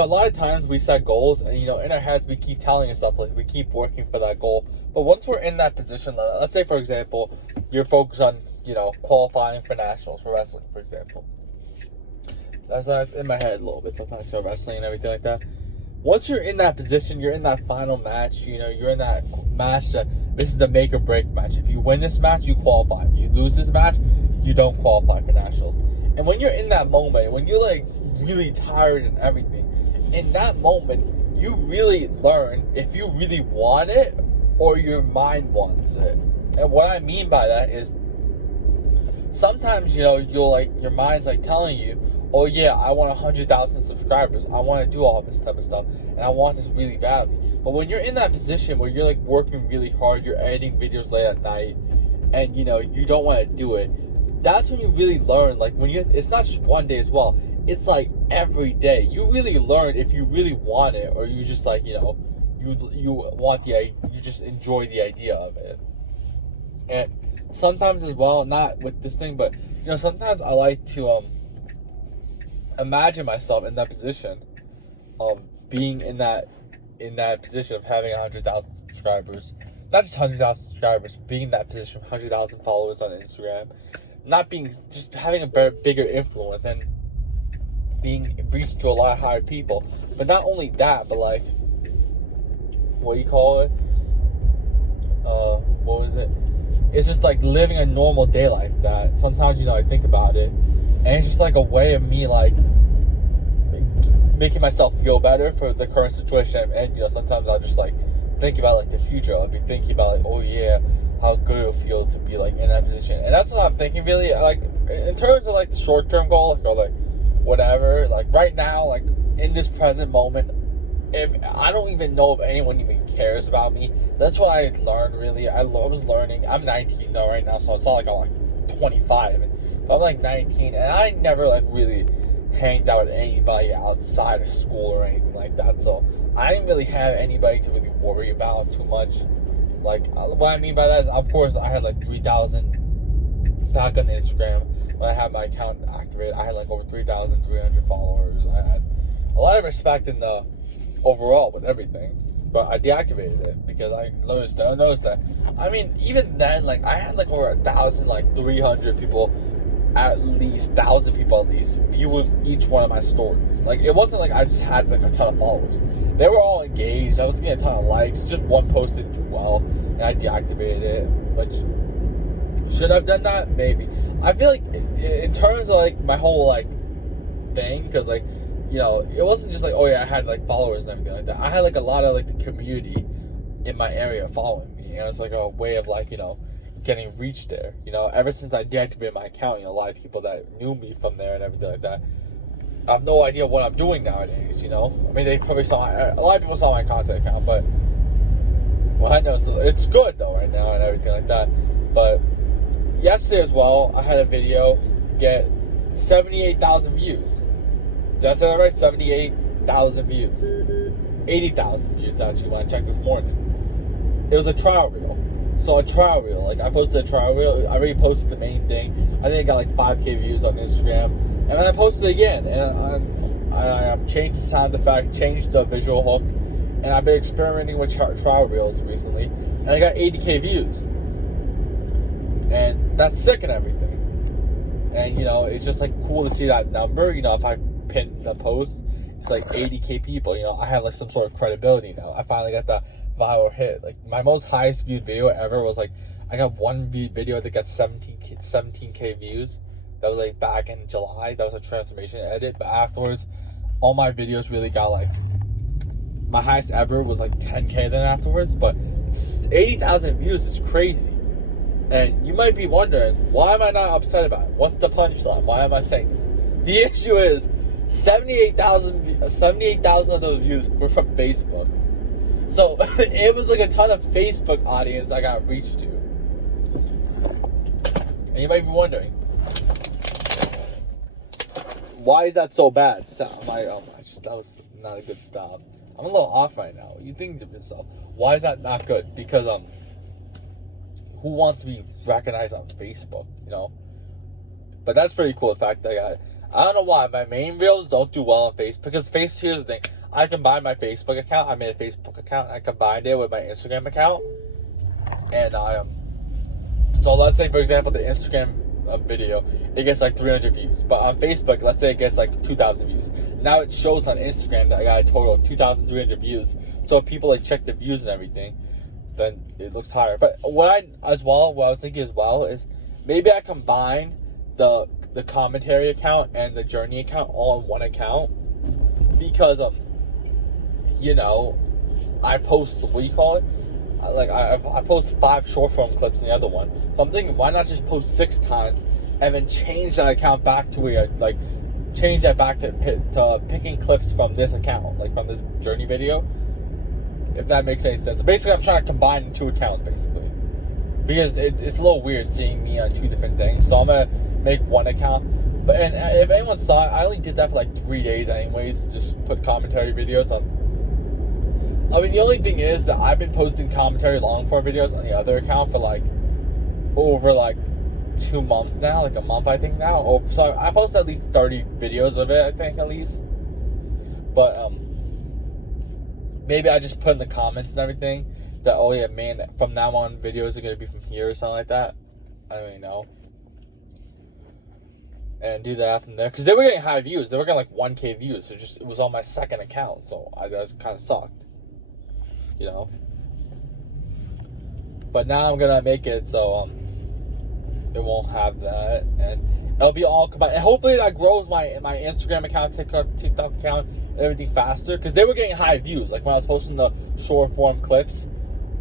a lot of times we set goals, and in our heads we keep telling ourselves, like, we keep working for that goal. But once we're in that position, let's say for example, you're focused on qualifying for nationals for wrestling, for example. That's in my head a little bit sometimes for wrestling and everything like that. Once you're in that position, you're in that final match. You're in that match that this is the make or break match. If you win this match, you qualify. If you lose this match, you don't qualify for nationals. And when you're in that moment, when you're like really tired and everything, in that moment, you really learn if you really want it or your mind wants it. And what I mean by that is sometimes, you'll like, your mind's like telling you, oh yeah, I want 100,000 subscribers. I want to do all this type of stuff. And I want this really badly. But when you're in that position where you're like working really hard, you're editing videos late at night, and you don't want to do it, that's when you really learn, like it's not just one day as well. It's like every day. You really learn if you really want it, or you just like, you want you just enjoy the idea of it. And sometimes as well, not with this thing, but sometimes I like to imagine myself in that position of being in that position of having 100,000 subscribers. Not just 100,000 subscribers, being in that position of 100,000 followers on Instagram. Just having a bigger influence and being reached to a lot of higher people. But not only that, but like, what do you call it? What was it? It's just like living a normal day like that. Sometimes, I think about it, and it's just like a way of me like making myself feel better for the current situation. And sometimes I'll just like think about like the future. I'll be thinking about like, oh yeah, how good it'll feel to be like in that position. And that's what I'm thinking, really. Like in terms of like the short-term goal, like, or like whatever, like right now, like in this present moment, if I don't even know if anyone even cares about me. That's what I learned, really. I was learning. I'm 19 though right now, so it's not like I'm like 25, but I'm like 19, and I never like really hanged out with anybody outside of school or anything like that, so I didn't really have anybody to really worry about too much. Like, what I mean by that is, of course, I had like 3,000 back on Instagram when I had my account activated. I had like over 3,300 followers. I had a lot of respect in the overall with everything, but I deactivated it because I noticed that. I mean, even then, like, I had like over 1,000, like 300 people, at least 1,000 people at least, viewing each one of my stories. Like, it wasn't like I just had like a ton of followers. They were all engaged. I was getting a ton of likes. Just one post didn't do well, and I deactivated it. Which, should I have done that? Maybe. I feel like in terms of like my whole like thing, because like, it wasn't just like, oh yeah, I had like followers and everything like that. I had like a lot of like the community in my area following me, and it's like a way of like, getting reach there. Ever since I deactivated my account, a lot of people that knew me from there and everything like that, I have no idea what I'm doing nowadays. I mean, they probably saw a lot of people saw my content account, but well, I know it's good though right now and everything like that. But yesterday as well, I had a video get 78,000 views. Did I say that right? 78,000 views. 80,000 views, actually, when I checked this morning. It was a trial reel. So a trial reel. Like, I posted a trial reel. I already posted the main thing. I think I got like 5K views on Instagram. And then I posted it again. And I changed the sound effect, changed the visual hook. And I've been experimenting with trial reels recently. And I got 80K views. And that's sick and everything. And, it's just like cool to see that number. If I pin the post, it's like 80K people. I have like some sort of credibility now. I finally got that viral hit. Like, my most highest viewed video ever was like, I got one video that got 17K views. That was like back in July. That was a transformation edit. But afterwards, all my videos really got like, my highest ever was like 10K then afterwards. But 80,000 views is crazy. And you might be wondering, why am I not upset about it? What's the punchline? Why am I saying this? The issue is 78,000 of those views were from Facebook. So it was like a ton of Facebook audience I got reached to. And you might be wondering, why is that so bad? So that was not a good stop. I'm a little off right now. You think to yourself, why is that not good? Because who wants to be recognized on Facebook, But that's pretty cool, the fact that I don't know why my main reels don't do well on Facebook, because here's the thing. I combined my Facebook account. I made a Facebook account. I combined it with my Instagram account, and so let's say, for example, the Instagram video, it gets like 300 views, but on Facebook, let's say it gets like 2,000 views. Now it shows on Instagram that I got a total of 2,300 views. So if people like check the views and everything, then it looks higher. But what I was thinking as well is maybe I combine the commentary account and the journey account all in one account, because you know, I post, what do you call it? Like I post 5 short form clips in the other one. So I'm thinking, why not just post 6 times and then change that account back to where, like, change that back to picking clips from this account, like from this journey video, if that makes any sense. So basically, I'm trying to combine 2 accounts, basically, because it's a little weird seeing me on 2 different things. So I'm gonna make 1 account. But and if anyone saw it, I only did that for like 3 days anyways, just put commentary videos on. I mean, the only thing is that I've been posting commentary long form videos on the other account for like over like 2 months now, like a month I think now. So I posted at least 30 videos of it, I think, at least. But maybe I just put in the comments and everything that, oh yeah, man, from now on videos are gonna be from here or something like that. I don't even know. And do that from there, because they were getting high views. They were getting like 1K views. So it was on my second account, so that kind of sucked, you know. But now I'm gonna make it so it won't have that, and it'll be all combined. And hopefully that grows my Instagram account, TikTok account, and everything faster, because they were getting high views. Like when I was posting the short form clips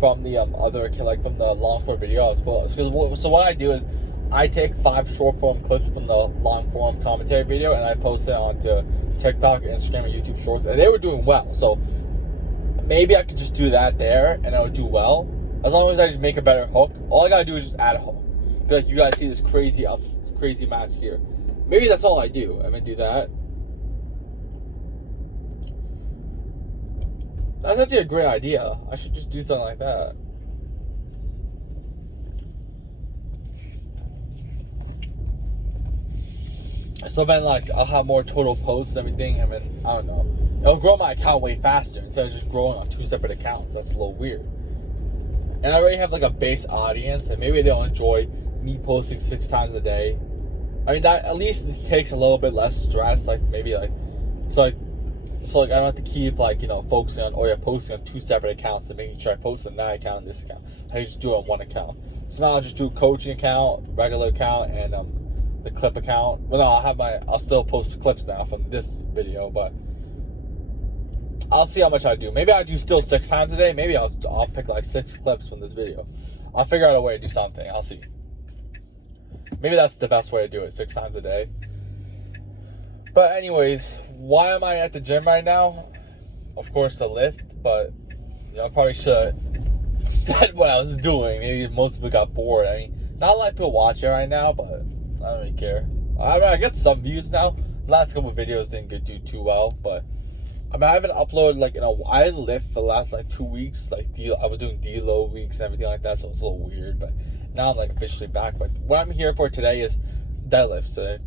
from the other, like from the long form video, I was supposed. So what I do is I take 5 short form clips from the long form commentary video and I post it onto TikTok, Instagram, and YouTube Shorts, and they were doing well. So maybe I could just do that there and I would do well, as long as I just make a better hook. All I gotta do is just add a hook. Be like, you guys see this crazy match here. Maybe that's all I do. I'm gonna do that. That's actually a great idea. I should just do something like that. So then, like, I'll have more total posts and everything, and then, I don't know, it'll grow my account way faster instead of just growing on 2 separate accounts. That's a little weird. And I already have like a base audience, and maybe they'll enjoy me posting 6 times a day. I mean, that at least takes a little bit less stress. Like maybe like so I don't have to keep, like, you know, focusing on, oh yeah, posting on 2 separate accounts and making sure I post on that account and this account. I just do it on 1 account. So now I'll just do coaching account, regular account, and the clip account. Well, no, I'll still post clips now from this video, but I'll see how much I do. Maybe I do still 6 times a day. Maybe I'll pick like 6 clips from this video. I'll figure out a way to do something. I'll see. Maybe that's the best way to do it, 6 times a day. But anyways, why am I at the gym right now? Of course, to lift, but you know, I probably should have said what I was doing. Maybe most people got bored. I mean, not a lot of people watch it right now, but I don't really care. I mean, I get some views now. The last couple of videos didn't do too well, but I mean, I haven't uploaded like in a while. I didn't lift for the last like 2 weeks. Like I was doing deload weeks and everything like that, so it's a little weird. But now I'm like officially back. But what I'm here for today is deadlifts today.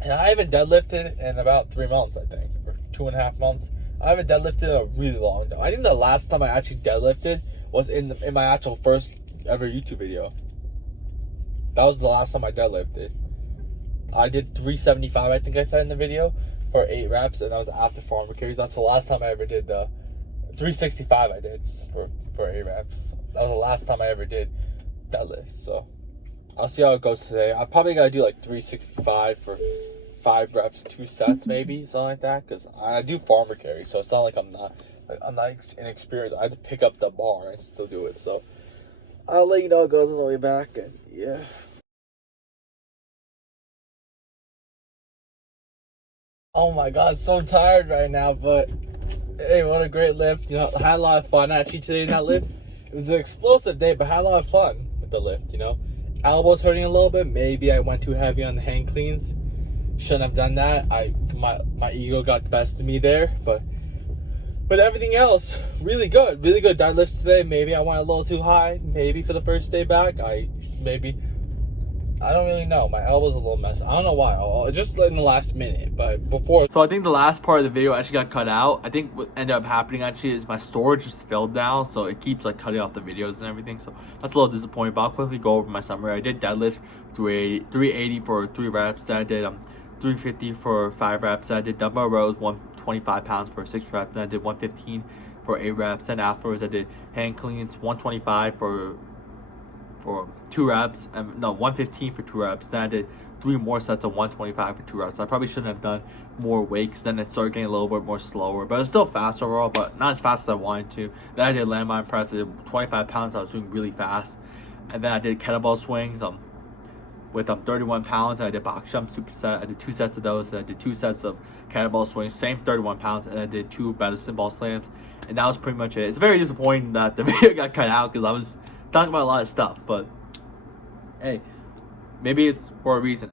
And I haven't deadlifted in about 3 months, I think, or 2.5 months. I haven't deadlifted in a really long time. I think the last time I actually deadlifted was in my actual first ever YouTube video. That was the last time I deadlifted. I did 375, I think I said in the video, for 8 reps, and that was after farmer carries. That's the last time I ever did the 365. I did for 8 reps. That was the last time I ever did deadlifts. So I'll see how it goes today. I probably gotta do like 365 for 5 reps, 2 sets, maybe something like that. Cause I do farmer carry, so it's not like I'm not inexperienced. I have to pick up the bar and still do it. So I'll let you know how it goes on the way back, and yeah. Oh my god, so tired right now, but hey, what a great lift. You know, I had a lot of fun actually today in that lift. It was an explosive day, but I had a lot of fun with the lift, you know. Elbows hurting a little bit. Maybe I went too heavy on the hang cleans. Shouldn't have done that. My ego got the best of me there, but everything else, really good deadlifts today. Maybe I went a little too high, maybe for the first day back. I I don't really know. My elbow's a little messy. I don't know why. Just in the last minute, but before. So I think the last part of the video actually got cut out. I think what ended up happening actually is my storage just filled down, so it keeps like cutting off the videos and everything. So that's a little disappointing. But I'll quickly go over my summary. I did deadlifts 380 for 3 reps. Then I did 350 for 5 reps. Then I did dumbbell rows 125 pounds for 6 reps. Then I did 115 for 8 reps. Then afterwards I did hand cleans 125 for 2 reps, and no, 115 for 2 reps. Then I did 3 more sets of 125 for 2 reps. I probably shouldn't have done more weight because then it started getting a little bit more slower, but it's still fast overall, but not as fast as I wanted to. Then I did landmine press. I did 25 pounds. I was doing really fast. And then I did kettlebell swings with 31 pounds. I did box jump superset. I did 2 sets of those. Then I did 2 sets of kettlebell swings, same 31 pounds, and I did 2 medicine ball slams. And that was pretty much it. It's very disappointing that the video got cut out because I was talking about a lot of stuff, but hey, maybe it's for a reason.